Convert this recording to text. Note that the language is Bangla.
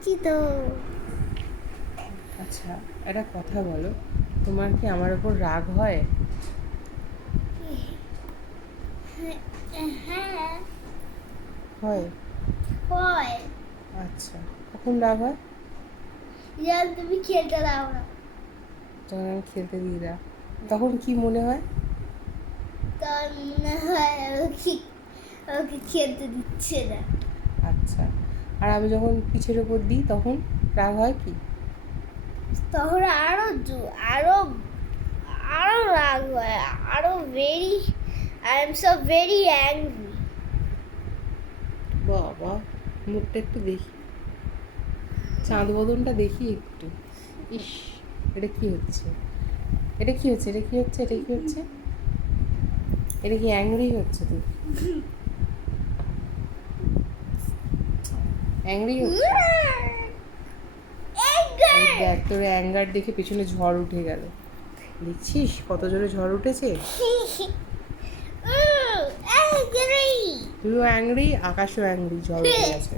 দিচ্ছি তো। আচ্ছা, একটা কথা বলো, তোমার কি আমার ওপর রাগ হয়? হ্যাঁ, হয়। হয়। আচ্ছা, কখন রাগ হয়? যখন তুমি খেলতে দাও না, যখন আমি খেলতে দিই না, তখন কি মনে হয়? তখন মনে হয় আমাকে আমাকে খেলতে দিচ্ছে না। আচ্ছা, আর আমি যখন পিঠের ওপর দিই তখন রাগ হয় কি? তখন আরো আরো রাগ হয়, আরো very, I am so very angry. বাবা, মুখটা একটু দেখি, চাঁদ বদনটা দেখি একটু। ইস, এটা কি হচ্ছে? এটা কি হচ্ছে? এটা কি হচ্ছে? এটা কি হচ্ছে? এটা কি অ্যাংরি হচ্ছে তুই? অ্যাংরি হচ্ছে? এই দেখ, তোর অ্যাঙ্গার দেখে পেছনে ঝড় উঠে গেল। দেখছিস কত জোরে ঝড় উঠেছে? তুইও অ্যাংরি, আকাশও অ্যাংরি, ঝড় উঠে গেছে।